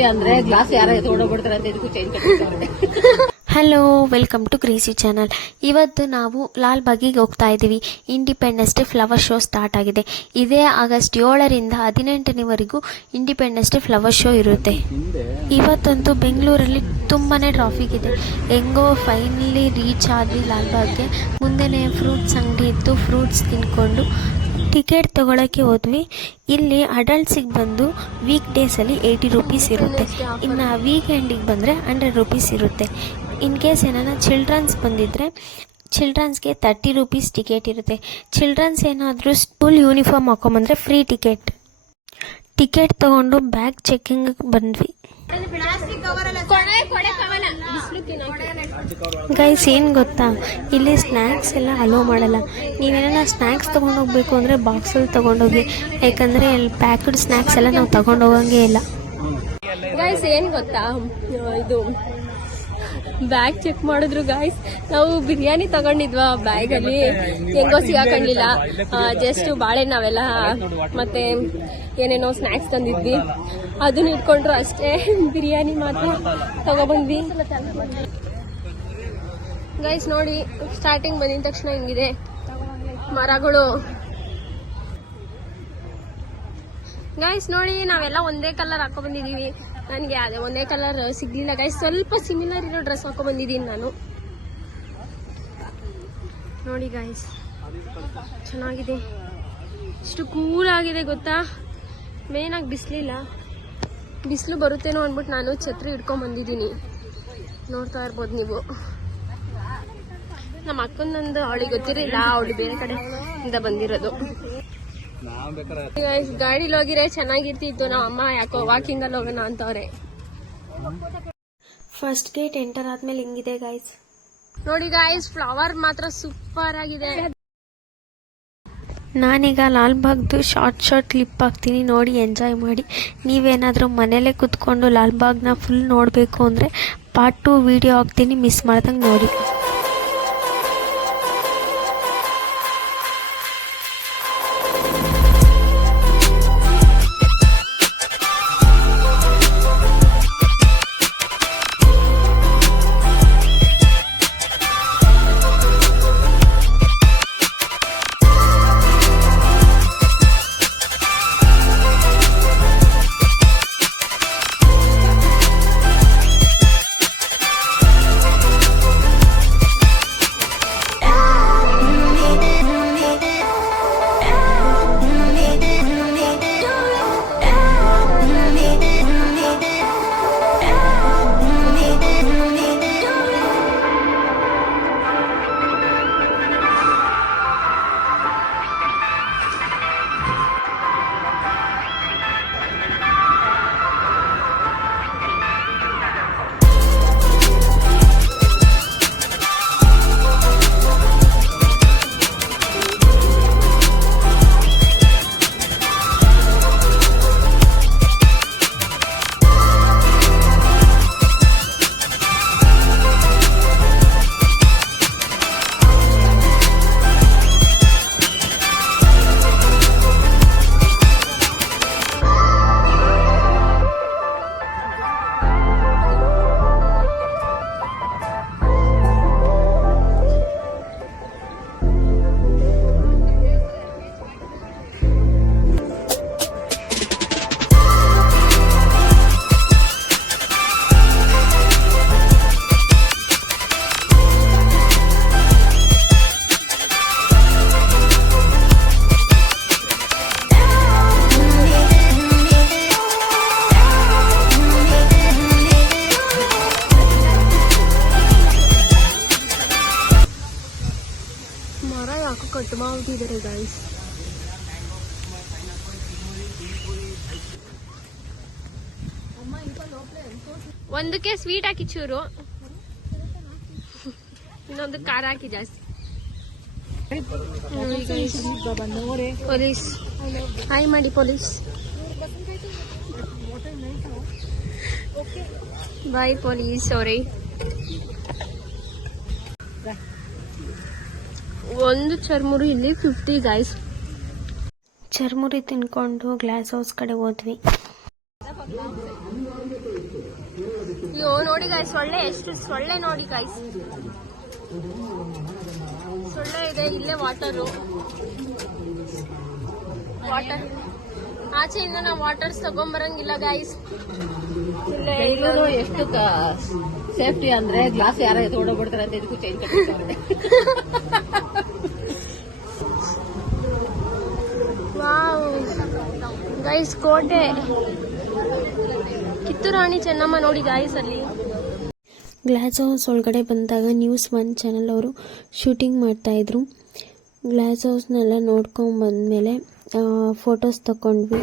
ಅಂದ್ರೆ ಗ್ಲಾಸ್ ಅಂತ ಇದಕ್ಕೂ change hello welcome to ಕ್ರೀಸಿ channel ಇವತ್ತು ನಾವು ಲಾಲ್ ಬಾಗಿಗೆ ಹೋಗ್ತಾ ಇದ್ದೀವಿ. Independence day flower show start ಆಗಿದೆ. ಇದೇ ಆಗಸ್ಟ್ ಏಳರಿಂದ ಹದಿನೆಂಟನೇವರೆಗೂ ಇಂಡಿಪೆಂಡೆನ್ಸ್ ಡೇ ಫ್ಲವರ್ ಶೋ ಇರುತ್ತೆ. ಇವತ್ತಂತೂ ಬೆಂಗಳೂರಲ್ಲಿ ತುಂಬಾ ಟ್ರಾಫಿಕ್ ಇದೆ. ಹೆಂಗೋ ಫೈನಲಿ ರೀಚ್ ಆದ್ವಿ ಲಾಲ್ಬಾಗ್ಗೆ ಮುಂದೆನೇ ಫ್ರೂಟ್ಸ್ ಅಂಗಡಿ ಇತ್ತು. ಫ್ರೂಟ್ಸ್ ತಿನ್ಕೊಂಡು ಟಿಕೆಟ್ ತಗೊಳಕ್ಕೆ ಹೋದ್ವಿ. ಇಲ್ಲಿ ಅಡಲ್ಟ್ಸಿಗೆ ಬಂದು ವೀಕ್ ಡೇಸಲ್ಲಿ ಏಯ್ಟಿ ರುಪೀಸ್ ಇರುತ್ತೆ. ಇನ್ನು ವೀಕೆಂಡಿಗೆ ಬಂದರೆ ಹಂಡ್ರೆಡ್ ರುಪೀಸ್ ಇರುತ್ತೆ. ಇನ್ ಕೇಸ್ ಏನಾರ ಚಿಲ್ಡ್ರನ್ಸ್ ಬಂದಿದ್ದರೆ ಚಿಲ್ಡ್ರನ್ಸ್ಗೆ ತರ್ಟಿ ರುಪೀಸ್ ಟಿಕೆಟ್ ಇರುತ್ತೆ. ಚಿಲ್ಡ್ರನ್ಸ್ ಏನಾದರೂ ಸ್ಕೂಲ್ ಯೂನಿಫಾರ್ಮ್ ಹಾಕೊಂಬಂದರೆ ಫ್ರೀ ಟಿಕೆಟ್. ಟಿಕೆಟ್ ತಗೊಂಡು ಬ್ಯಾಗ್ ಚೆಕಿಂಗ್ ಬಂದ್ವಿ. ಗೈಸ್ ಏನು ಗೊತ್ತಾ? ಇಲ್ಲಿ ಸ್ನ್ಯಾಕ್ಸ್ ಎಲ್ಲ ಅಲೋ ಮಾಡಲ್ಲ. ನೀವೇನ ಸ್ನ್ಯಾಕ್ಸ್ ತೊಗೊಂಡೋಗ್ಬೇಕು ಅಂದರೆ ಬಾಕ್ಸಲ್ಲಿ ತೊಗೊಂಡೋಗಿ. ಯಾಕಂದರೆ ಇಲ್ಲಿ ಪ್ಯಾಕ್ಡ್ ಸ್ನ್ಯಾಕ್ಸ್ ಎಲ್ಲ ನಾವು ತೊಗೊಂಡೋಗಂಗೆ ಇಲ್ಲ. ಗೈಸ್ ಏನ್ ಗೊತ್ತಾ? ಇದು ಬ್ಯಾಗ್ ಚೆಕ್ ಮಾಡಿದ್ರು ಗಾಯ್ಸ್ ನಾವು ಬಿರಿಯಾನಿ ತಗೊಂಡಿದ್ವಾ ಬ್ಯಾಗ್ ಅಲ್ಲಿ ಹೆಂಗೋ ಸಿಗಾಕೊಂಡಿಲ್ಲ ಜಸ್ಟ್ ಬಾಳೆ ನಾವೆಲ್ಲ, ಮತ್ತೆ ಏನೇನೋ ಸ್ನಾಕ್ಸ್ ತಂದಿದ್ವಿ. ಅದನ್ನ ಇಟ್ಕೊಂಡ್ರು ಅಷ್ಟೇ. ಬಿರಿಯಾನಿ ಮಾತ್ರ ತಗೊಬಂದ್ವಿ. ಗೈಸ್ ನೋಡಿ ಸ್ಟಾರ್ಟಿಂಗ್ ಬಂದಿದ ತಕ್ಷಣ ಹಿಂಗಿದೆ. ಮರಗಳು. ಗೈಸ್ ನೋಡಿ, ನಾವೆಲ್ಲ ಒಂದೇ ಕಲರ್ ಹಾಕೊ ಬಂದಿದೀವಿ ನನಗೆ ಅದೇ ಒಂದೇ ಕಲರ್ ಸಿಗ್ಲಿಲ್ಲ ಗೈಸ್ ಸ್ವಲ್ಪ ಸಿಮಿಲರ್ ಇರೋ ಡ್ರೆಸ್ ಹಾಕೊಂಡು ಬಂದಿದ್ದೀನಿ ನಾನು. ನೋಡಿ ಗೈಸ್ ಚೆನ್ನಾಗಿದೆ. ಇಷ್ಟು ಕೂಲ್ ಆಗಿದೆ, ಗೊತ್ತಾ? ಆಗಿ ಬಿಸಿಲಿಲ್ಲ. ಬಿಸಿಲು ಬರುತ್ತೇನೋ ಅಂದ್ಬಿಟ್ಟು ನಾನು ಛತ್ರಿ ಹಿಡ್ಕೊಂಡ್ ಬಂದಿದ್ದೀನಿ ನೋಡ್ತಾ ಇರ್ಬೋದು ನೀವು. ನಮ್ಮ ಅಕ್ಕನೊಂದು ಅವಳಿಗೆ ಗೊತ್ತಿರಲಿಲ್ಲ, ಅವಳು ಬೇರೆ ಕಡೆಯಿಂದ ಬಂದಿರೋದು. ಗಾಡಿಲಿ ಹೋಗಿರೇ ಚೆನ್ನಾಗಿರ್ತಿತ್ತು. ನಾವು ಅಮ್ಮ ಯಾಕೋ ವಾಕಿಂಗ್ ಅಲ್ಲಿ ಹೋಗೋಣ ಅಂತವ್ರೆ. ಫಸ್ಟ್ ಗೇಟ್ ಎಂಟರ್ ಆದ್ಮೇಲೆ ಹಿಂಗಿದೆ ಗಾಯ್ಸ್ ನೋಡಿ ಗಾಯ್ಸ್ ಫ್ಲವರ್ ಮಾತ್ರ ಸೂಪರ್ ಆಗಿದೆ. ನಾನೀಗ ಲಾಲ್ಬಾಗ್ದು ಶಾರ್ಟ್ ಶಾರ್ಟ್ ಕ್ಲಿಪ್ ಹಾಕ್ತೀನಿ. ನೋಡಿ ಎಂಜಾಯ್ ಮಾಡಿ. ನೀವೇನಾದರೂ ಮನೇಲೇ ಕುತ್ಕೊಂಡು ಲಾಲ್ಬಾಗ್ನ ಫುಲ್ ನೋಡಬೇಕು ಅಂದರೆ ಪಾರ್ಟ್ ಟು ವಿಡಿಯೋ ಹಾಕ್ತೀನಿ. ಮಿಸ್ ಮಾಡ್ದಂಗೆ ನೋಡಿ. ಮಾಡ್ಬಿಟ್ಟಿದ್ದಾರೆ ಗಾಯ್ಸ್ ಒಂದಕ್ಕೆ ಸ್ವೀಟ್ ಹಾಕಿ ಚೂರು. ಇನ್ನೊಂದು ಖಾರ ಹಾಕಿ ಜಾಸ್ತಿ. ಪೊಲೀಸ್. ಹಾಯ್ ಮಾಡಿ ಪೊಲೀಸ್. ಬಾಯ್ ಪೊಲೀಸ್ ಸಾರಿ ಒಂದು ಚರ್ಮುರಿ ಇಲ್ಲಿ ಫಿಫ್ಟಿ ಗೈಸ್ ಚರ್ಮುರಿ ತಿನ್ಕೊಂಡು ಗ್ಲಾಸ್ ಹೌಸ್ ಕಡೆ ಹೋದ್ವಿ. ಅಯ್ಯೋ ನೋಡಿ ಗಾಯ್ ಸೊಳ್ಳೆ ಎಷ್ಟು ಸೊಳ್ಳೆ ನೋಡಿ ಗಾಯ್ಸ್ ಸೊಳ್ಳೆ ಇದೆ ಇಲ್ಲೇ ವಾಟರು ವಾಟರ್ ಆಚೆಯಿಂದ ನಾವು ವಾಟರ್ಸ್ ತಗೊಂಬರಂಗಿಲ್ಲ ಬೆಂಗಳೂರು ಎಷ್ಟು ಸೇಫ್ಟಿ ಅಂದ್ರೆ ಗ್ಲಾಸ್ ಯಾರ ಎತ್ಕೊಂಡೋಗ್ಬಿಡ್ತಾರೆ ಅಂತ ಇದಕ್ಕೂ ಚೈನ್ ಗೈಸ್ ಕೋಟೆ. ಕಿತ್ತೂರು ರಾಣಿ ಚೆನ್ನಮ್ಮ ನೋಡಿ ಗಾಯ್ಸ್ ಅಲ್ಲಿ. ಗ್ಲಾಸ್ ಹೌಸ್ ಒಳಗಡೆ ಬಂದಾಗ ನ್ಯೂಸ್ ಒನ್ ಚಾನಲ್ ಅವರು ಶೂಟಿಂಗ್ ಮಾಡ್ತಾಯಿದ್ರು ಗ್ಲಾಸ್ ಹೌಸ್ನೆಲ್ಲ ನೋಡ್ಕೊಂಡು ಬಂದಮೇಲೆ ಫೋಟೋಸ್ ತಗೊಂಡ್ವಿ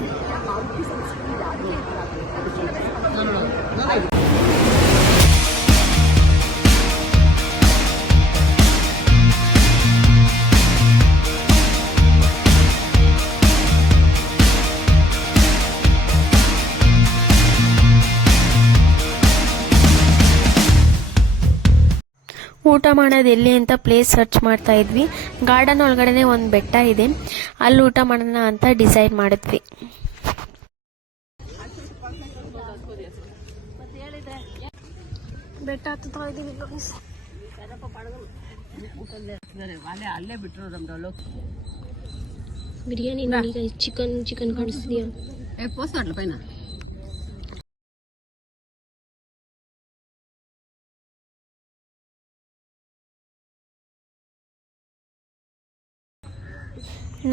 ಊಟ ಮಾಡೋದು ಎಲ್ಲಿ ಅಂತ ಪ್ಲೇಸ್ ಸರ್ಚ್ ಮಾಡ್ತಾ ಇದ್ವಿ. ಗಾರ್ಡನ್ ಒಳಗಡೆನೆ ಒಂದು ಬೆಟ್ಟ ಇದೆ. ಅಲ್ಲಿ ಊಟ ಮಾಡೋಣ ಅಂತ ಡಿಸೈಡ್ ಮಾಡಿದ್ವಿ. ಬೆಟ್ಟ. ಅಲ್ಲೇ ನಮ್ದು ಬಿರಿಯಾನಿ ಚಿಕನ್ ಚಿಕನ್ ಕಾಣಿಸ್ತೀಯ ಪೋಸ್ಟ್ ಮಾಡ್ಲ ಪೈನ?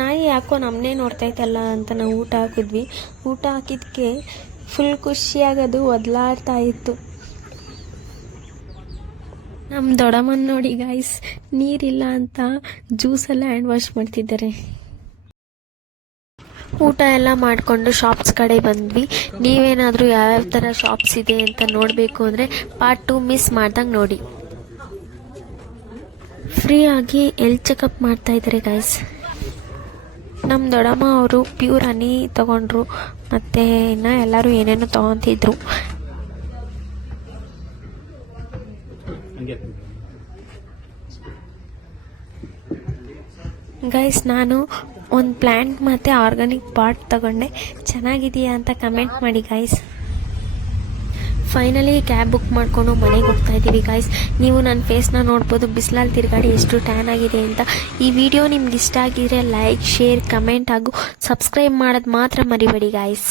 ನಾಯಿ ಯಾಕೋ ನಮ್ಮನ್ನೇ ನೋಡ್ತೈತಲ್ಲ ಅಂತ ನಾವು ಊಟ ಹಾಕಿದ್ವಿ. ಊಟ ಹಾಕಿದ್ಕೆ ಫುಲ್ ಖುಷಿಯಾಗದು ಒದ್ಲಾಡ್ತಾ ಇತ್ತು. ನಮ್ಮ ದೊಡ್ಡಮ್ಮನ ನೋಡಿ ಗಾಯ್ಸ್ ನೀರಿಲ್ಲ ಅಂತ ಜ್ಯೂಸೆಲ್ಲ ಹ್ಯಾಂಡ್ ವಾಶ್ ಮಾಡ್ತಿದ್ದಾರೆ. ಊಟ ಎಲ್ಲ ಮಾಡಿಕೊಂಡು ಶಾಪ್ಸ್ ಕಡೆ ಬಂದ್ವಿ. ನೀವೇನಾದರೂ ಯಾವ್ಯಾವ ಥರ ಶಾಪ್ಸ್ ಇದೆ ಅಂತ ನೋಡಬೇಕು ಅಂದರೆ ಪಾರ್ಟ್ ಟು ಮಿಸ್ ಮಾಡ್ದಂಗೆ ನೋಡಿ. ಫ್ರೀ ಆಗಿ ಎಲ್ ಚೆಕಪ್ ಮಾಡ್ತಾ ಇದ್ದಾರೆ ಗಾಯ್ಸ್ ನಮ್ಮ ದೊಡ್ಡಮ್ಮ ಅವರು ಪ್ಯೂರ್ ಹನಿ ತಗೊಂಡ್ರು. ಮತ್ತು ಇನ್ನು ಎಲ್ಲರೂ ಏನೇನೋ ತಗೊತಿದ್ರು. ಗೈಸ್ ನಾನು ಒಂದು ಪ್ಲ್ಯಾಂಟ್ ಮತ್ತು ಆರ್ಗಾನಿಕ್ ಪಾಟ್ ತಗೊಂಡೆ. ಚೆನ್ನಾಗಿದೆಯಾ ಅಂತ ಕಮೆಂಟ್ ಮಾಡಿ ಗೈಸ್ ಫೈನಲಿ ಕ್ಯಾಬ್ ಬುಕ್ ಮಾಡ್ಕೊಂಡು ಮನೆಗೆ ಹೋಗ್ತಾ ಇದ್ದೀವಿ ಗಾಯ್ಸ್ ನೀವು ನನ್ನ ಫೇಸ್ನ ನೋಡ್ಬೋದು. ಬಿಸಿಲಲ್ಲಿ ತಿರುಗಾಡಿ ಎಷ್ಟು ಟ್ಯಾನ್ ಆಗಿದೆ ಅಂತ. ಈ ವಿಡಿಯೋ ನಿಮ್ಗೆ ಇಷ್ಟ ಆಗಿದ್ರೆ ಲೈಕ್ ಶೇರ್ ಕಮೆಂಟ್ ಹಾಗೂ ಸಬ್ಸ್ಕ್ರೈಬ್ ಮಾಡೋದು ಮಾತ್ರ ಮರಿಬೇಡಿ ಗಾಯ್ಸ್